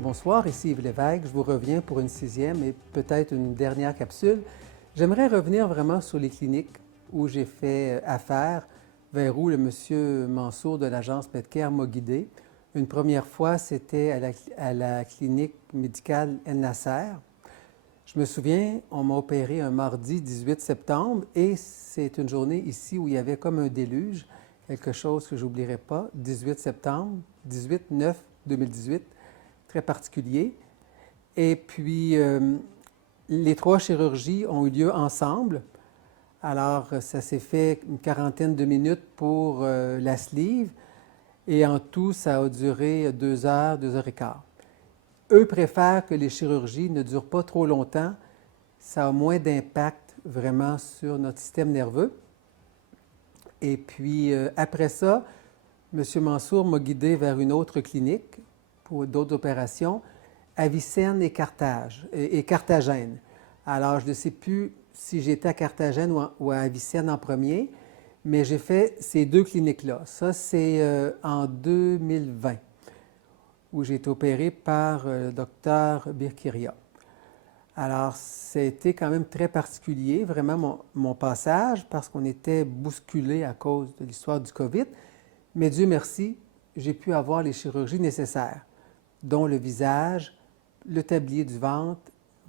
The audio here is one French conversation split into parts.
bonsoir, ici Yves Lévesque. Je vous reviens pour une sixième et peut-être une dernière capsule. J'aimerais revenir vraiment sur les cliniques où j'ai fait affaire, vers où le monsieur Mansour de l'agence Medcare m'a guidé. Une première fois, c'était à la clinique médicale El Nasser. Je me souviens, on m'a opéré un mardi 18 septembre et c'est une journée ici où il y avait comme un déluge, quelque chose que je n'oublierai pas, 18 septembre, 18-9-2018, très particulier. Et puis, les trois chirurgies ont eu lieu ensemble. Alors, ça s'est fait une quarantaine de minutes pour la sleeve et en tout, ça a duré 2 heures, 2 heures et quart. Eux préfèrent que les chirurgies ne durent pas trop longtemps. Ça a moins d'impact vraiment sur notre système nerveux. Et puis, après ça, M. Mansour m'a guidé vers une autre clinique pour d'autres opérations, Avicenne et Carthagène. Alors, je ne sais plus si j'étais à Carthagène ou à Avicenne en premier, mais j'ai fait ces deux cliniques-là. Ça, c'est en 2020, où j'ai été opéré par le docteur Birkiria. Alors, c'était quand même très particulier, vraiment mon passage, parce qu'on était bousculé à cause de l'histoire du COVID. Mais Dieu merci, j'ai pu avoir les chirurgies nécessaires, dont le visage, le tablier du ventre,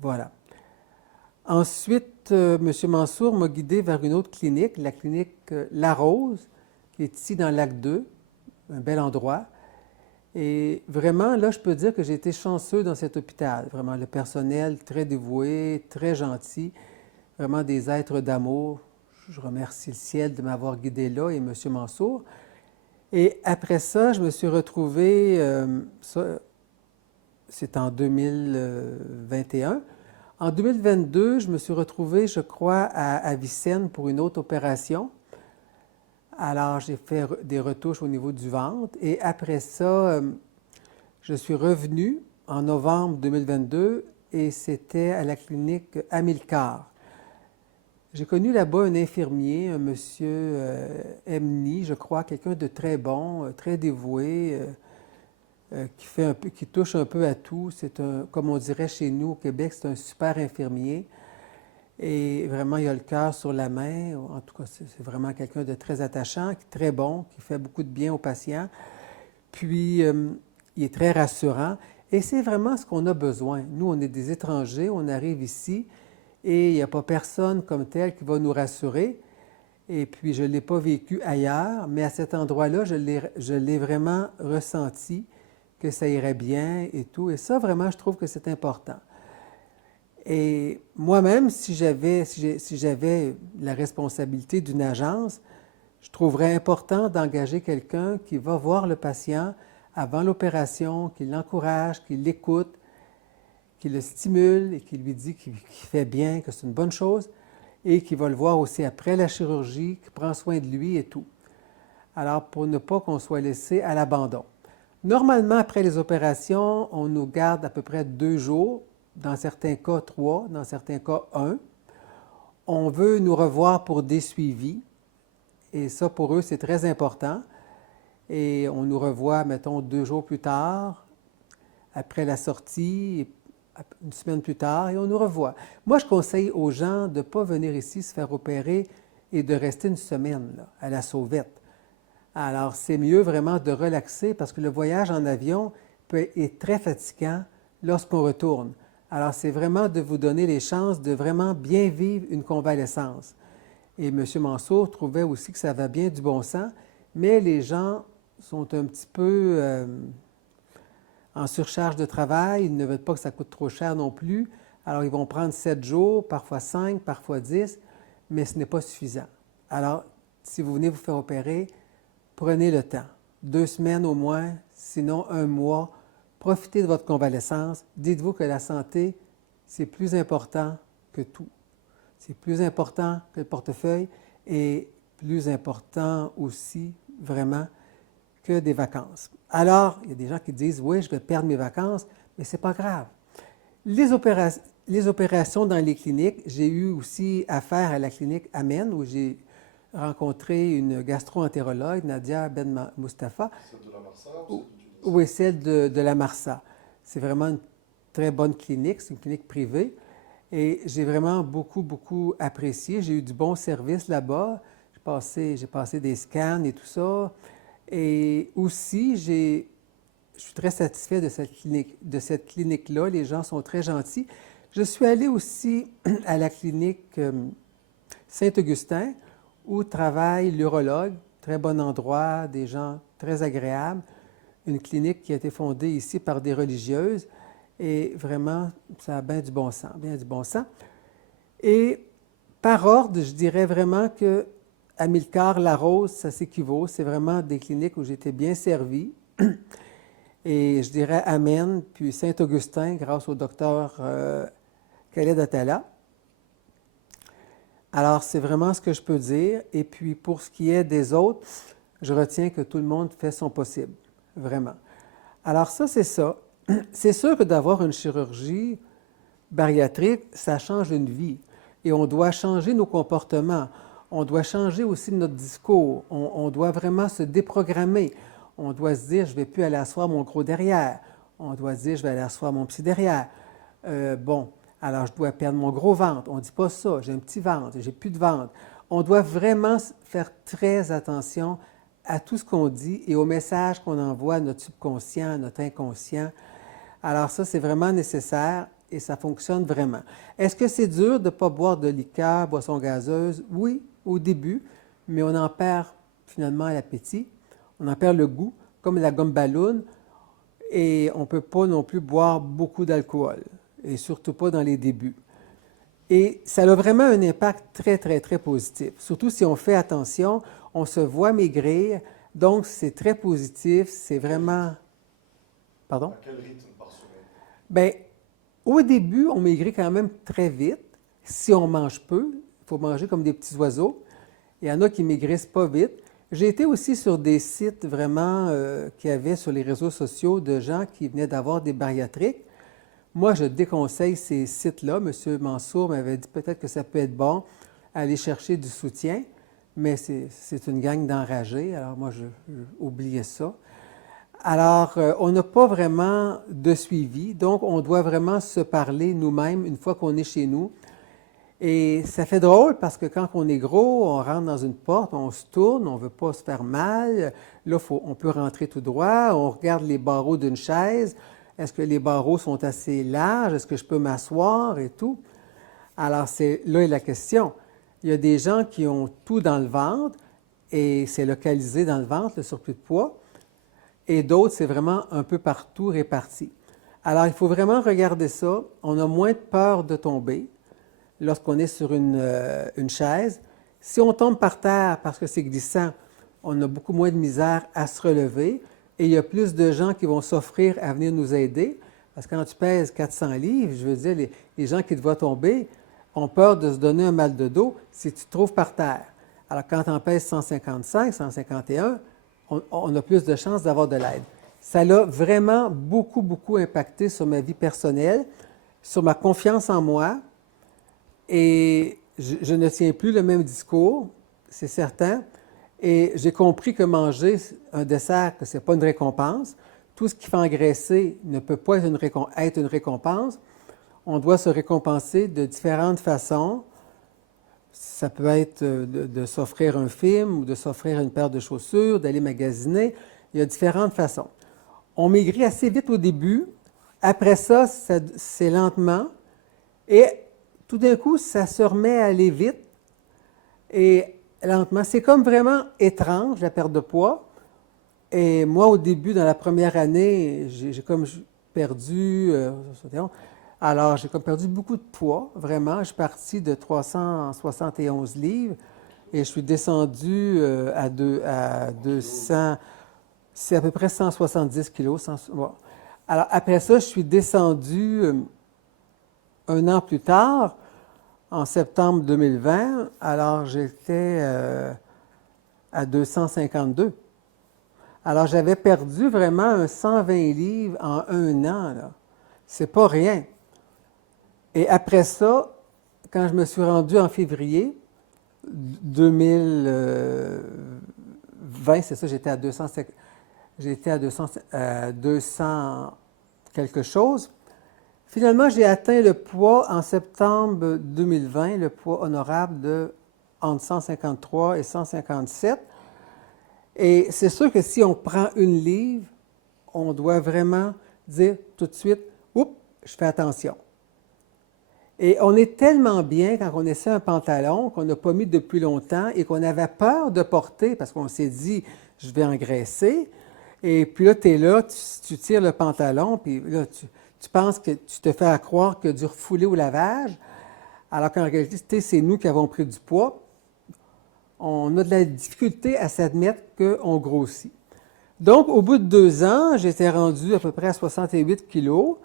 voilà. Ensuite, M. Mansour m'a guidé vers une autre clinique, la clinique La Rose, qui est ici dans le lac 2, un bel endroit. Et vraiment, là, je peux dire que j'ai été chanceux dans cet hôpital. Vraiment, le personnel très dévoué, très gentil, vraiment des êtres d'amour. Je remercie le ciel de m'avoir guidé là et M. Mansour. Et après ça, je me suis retrouvé, c'est en 2021. En 2022, je me suis retrouvé, je crois, à Avicenne pour une autre opération. Alors, j'ai fait des retouches au niveau du ventre. Et après ça, je suis revenu en novembre 2022 et c'était à la clinique Amilcar. J'ai connu là-bas un infirmier, un monsieur Emni, je crois, quelqu'un de très bon, très dévoué, qui touche un peu à tout. C'est un, comme on dirait chez nous au Québec, c'est un super infirmier. Et vraiment, il a le cœur sur la main. En tout cas, c'est vraiment quelqu'un de très attachant, très bon, qui fait beaucoup de bien aux patients. Puis, il est très rassurant. Et c'est vraiment ce qu'on a besoin. Nous, on est des étrangers, on arrive ici et il n'y a pas personne comme tel qui va nous rassurer. Et puis, je ne l'ai pas vécu ailleurs, mais à cet endroit-là, je l'ai vraiment ressenti, que ça irait bien et tout. Et ça, vraiment, je trouve que c'est important. Et moi-même, si j'avais la responsabilité d'une agence, je trouverais important d'engager quelqu'un qui va voir le patient avant l'opération, qui l'encourage, qui l'écoute, qui le stimule et qui lui dit qu'il fait bien, que c'est une bonne chose, et qui va le voir aussi après la chirurgie, qui prend soin de lui et tout. Alors, pour ne pas qu'on soit laissé à l'abandon. Normalement, après les opérations, on nous garde à peu près 2 jours, dans certains cas 3, dans certains cas 1. On veut nous revoir pour des suivis, et ça, pour eux, c'est très important. Et on nous revoit, mettons, 2 jours plus tard, après la sortie, une semaine plus tard, et on nous revoit. Moi, je conseille aux gens de ne pas venir ici se faire opérer et de rester une semaine là, à la sauvette. Alors, c'est mieux vraiment de relaxer parce que le voyage en avion est très fatigant lorsqu'on retourne. Alors, c'est vraiment de vous donner les chances de vraiment bien vivre une convalescence. Et M. Mansour trouvait aussi que ça va bien du bon sens, mais les gens sont un petit peu en surcharge de travail, ils ne veulent pas que ça coûte trop cher non plus. Alors, ils vont prendre 7 jours, parfois 5, parfois 10, mais ce n'est pas suffisant. Alors, si vous venez vous faire opérer, prenez le temps. 2 semaines au moins, sinon 1 mois. Profitez de votre convalescence. Dites-vous que la santé, c'est plus important que tout. C'est plus important que le portefeuille et plus important aussi, vraiment, que des vacances. Alors, il y a des gens qui disent, oui, je vais perdre mes vacances, mais ce n'est pas grave. Les opérations dans les cliniques, j'ai eu aussi affaire à la clinique Amen, où j'ai rencontré une gastro-entérologue, Nadia Ben Mustafa. Celle de la Marsa ou celle du Tunis? Oui, celle de la Marsa. C'est vraiment une très bonne clinique, c'est une clinique privée. Et j'ai vraiment beaucoup, beaucoup apprécié. J'ai eu du bon service là-bas. J'ai passé des scans et tout ça. Et aussi, je suis très satisfait de cette clinique-là. Les gens sont très gentils. Je suis allé aussi à la clinique Saint-Augustin, où travaille l'urologue. Très bon endroit, des gens très agréables. Une clinique qui a été fondée ici par des religieuses. Et vraiment, ça a bien du bon sens, bien du bon sens. Et par ordre, je dirais vraiment que Amilcar, La Rose, ça s'équivaut. C'est vraiment des cliniques où j'étais bien servi. Et je dirais Amen, puis Saint-Augustin, grâce au docteur Khaled Attala. Alors, c'est vraiment ce que je peux dire. Et puis, pour ce qui est des autres, je retiens que tout le monde fait son possible, vraiment. Alors, ça, c'est ça. C'est sûr que d'avoir une chirurgie bariatrique, ça change une vie. Et on doit changer nos comportements. On doit changer aussi notre discours. On doit vraiment se déprogrammer. On doit se dire, je ne vais plus aller asseoir mon gros derrière. On doit se dire, je vais aller asseoir mon petit derrière. Bon, alors je dois perdre mon gros ventre. On ne dit pas ça, j'ai un petit ventre, j'ai plus de ventre. On doit vraiment faire très attention à tout ce qu'on dit et au message qu'on envoie à notre subconscient, à notre inconscient. Alors ça, c'est vraiment nécessaire et ça fonctionne vraiment. Est-ce que c'est dur de ne pas boire de liqueur, boisson gazeuse? Oui, au début, mais on en perd finalement l'appétit, on en perd le goût, comme la gomme ballon, et on ne peut pas non plus boire beaucoup d'alcool, et surtout pas dans les débuts. Et ça a vraiment un impact très, très, très positif. Surtout si on fait attention, on se voit maigrir, donc c'est très positif, c'est vraiment... Pardon? À quel rythme par semaine? Bien, au début, on maigrit quand même très vite. Si on mange peu, il faut manger comme des petits oiseaux. Il y en a qui maigrissent pas vite. J'ai été aussi sur des sites vraiment qu'il y avait sur les réseaux sociaux de gens qui venaient d'avoir des bariatriques. Moi, je déconseille ces sites-là. M. Mansour m'avait dit peut-être que ça peut être bon aller chercher du soutien, mais c'est une gang d'enragés. Alors moi, j'ai oublié ça. Alors, on n'a pas vraiment de suivi, donc on doit vraiment se parler nous-mêmes une fois qu'on est chez nous. Et ça fait drôle parce que quand on est gros, on rentre dans une porte, on se tourne, on ne veut pas se faire mal. Là, on peut rentrer tout droit, on regarde les barreaux d'une chaise. Est-ce que les barreaux sont assez larges? Est-ce que je peux m'asseoir et tout? Alors, là est la question. Il y a des gens qui ont tout dans le ventre et c'est localisé dans le ventre, le surplus de poids. Et d'autres, c'est vraiment un peu partout réparti. Alors, il faut vraiment regarder ça. On a moins de peur de tomber lorsqu'on est sur une chaise. Si on tombe par terre parce que c'est glissant, on a beaucoup moins de misère à se relever et il y a plus de gens qui vont s'offrir à venir nous aider. Parce que quand tu pèses 400 livres, je veux dire, les gens qui te voient tomber ont peur de se donner un mal de dos si tu te trouves par terre. Alors, quand on pèse 155, 151, on a plus de chances d'avoir de l'aide. Ça l'a vraiment beaucoup, beaucoup impacté sur ma vie personnelle, sur ma confiance en moi. Et je ne tiens plus le même discours, c'est certain. Et j'ai compris que manger un dessert, que ce n'est pas une récompense. Tout ce qui fait engraisser ne peut pas être une récompense. On doit se récompenser de différentes façons. Ça peut être de s'offrir un film ou de s'offrir une paire de chaussures, d'aller magasiner. Il y a différentes façons. On maigrit assez vite au début. Après ça, c'est lentement. Et tout d'un coup, ça se remet à aller vite et lentement. C'est comme vraiment étrange, la perte de poids. Et moi, au début, dans la première année, j'ai comme perdu... alors, j'ai comme perdu beaucoup de poids, vraiment. Je suis parti de 371 livres et je suis descendu à 200... C'est à peu près 170 kilos. Bon. Alors, après ça, je suis descendu un an plus tard, en septembre 2020. Alors, j'étais à 252. Alors, j'avais perdu vraiment un 120 livres en un an, là. C'est pas rien. Et après ça, quand je me suis rendu en février 2020, c'est ça, j'étais à 200, quelque chose. Finalement, j'ai atteint le poids en septembre 2020, le poids honorable de entre 153 et 157. Et c'est sûr que si on prend une livre, on doit vraiment dire tout de suite, oups, je fais attention. Et on est tellement bien quand on essaie un pantalon qu'on n'a pas mis depuis longtemps et qu'on avait peur de porter parce qu'on s'est dit, je vais engraisser. Et puis là, tu es là, tu tires le pantalon, puis là, tu penses que tu te fais à croire qu'il a dû refouler au lavage, alors qu'en réalité, c'est nous qui avons pris du poids. On a de la difficulté à s'admettre qu'on grossit. Donc, au bout de 2 ans, j'étais rendu à peu près à 68 kilos.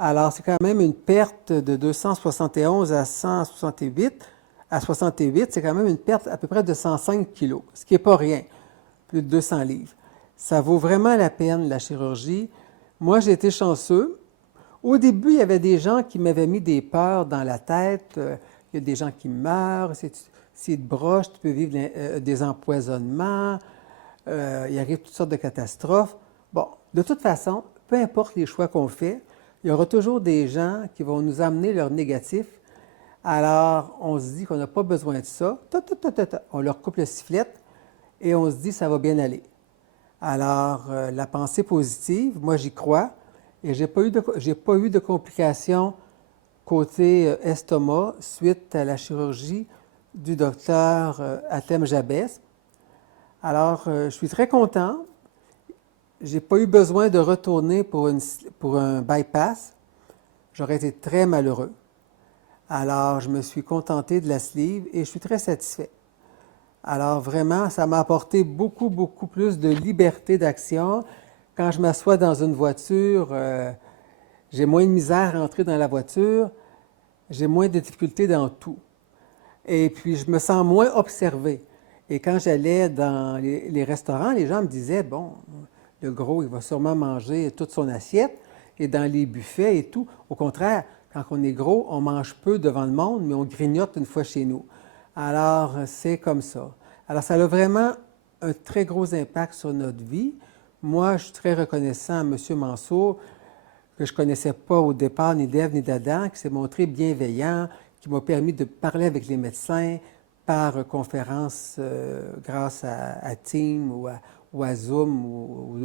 Alors, c'est quand même une perte de 271 à 168. À 68, c'est quand même une perte à peu près de 105 kilos, ce qui n'est pas rien, plus de 200 livres. Ça vaut vraiment la peine, la chirurgie. Moi, j'ai été chanceux. Au début, il y avait des gens qui m'avaient mis des peurs dans la tête. Il y a des gens qui meurent. Si tu te broches, tu peux vivre des empoisonnements. Il arrive toutes sortes de catastrophes. Bon, de toute façon, peu importe les choix qu'on fait, il y aura toujours des gens qui vont nous amener leur négatif. Alors, on se dit qu'on n'a pas besoin de ça. On leur coupe le sifflet et on se dit ça va bien aller. Alors, la pensée positive, moi j'y crois et j'ai pas eu de complications côté estomac suite à la chirurgie du docteur Atem Jabès. Alors, je suis très content. Je n'ai pas eu besoin de retourner pour un bypass. J'aurais été très malheureux. Alors, je me suis contenté de la sleeve et je suis très satisfait. Alors, vraiment, ça m'a apporté beaucoup, beaucoup plus de liberté d'action. Quand je m'assois dans une voiture, j'ai moins de misère à entrer dans la voiture, j'ai moins de difficultés dans tout. Et puis, je me sens moins observé. Et quand j'allais dans les restaurants, les gens me disaient, bon, le gros, il va sûrement manger toute son assiette. Et dans les buffets et tout, au contraire, quand on est gros, on mange peu devant le monde, mais on grignote une fois chez nous. Alors, c'est comme ça. Alors, ça a vraiment un très gros impact sur notre vie. Moi, je suis très reconnaissant à M. Mansour, que je ne connaissais pas au départ, ni d'Ève ni d'Adam, qui s'est montré bienveillant, qui m'a permis de parler avec les médecins par conférence grâce à Teams ou à Zoom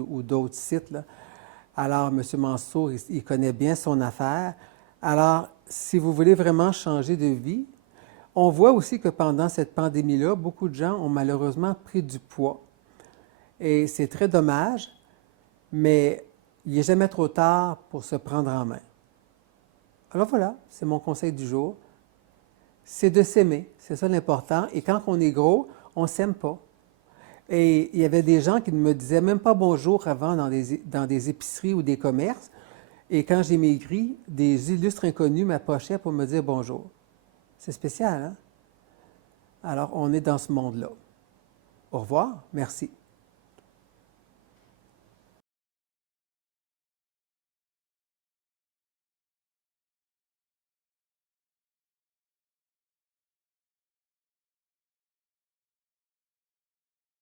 ou d'autres sites, là. Alors, M. Mansour, il connaît bien son affaire. Alors, si vous voulez vraiment changer de vie, on voit aussi que pendant cette pandémie-là, beaucoup de gens ont malheureusement pris du poids. Et c'est très dommage, mais il n'est jamais trop tard pour se prendre en main. Alors voilà, c'est mon conseil du jour. C'est de s'aimer, c'est ça l'important. Et quand on est gros, on ne s'aime pas. Et il y avait des gens qui ne me disaient même pas bonjour avant dans des épiceries ou des commerces. Et quand j'ai maigri, des illustres inconnus m'approchaient pour me dire bonjour. C'est spécial, hein? Alors, on est dans ce monde-là. Au revoir, merci.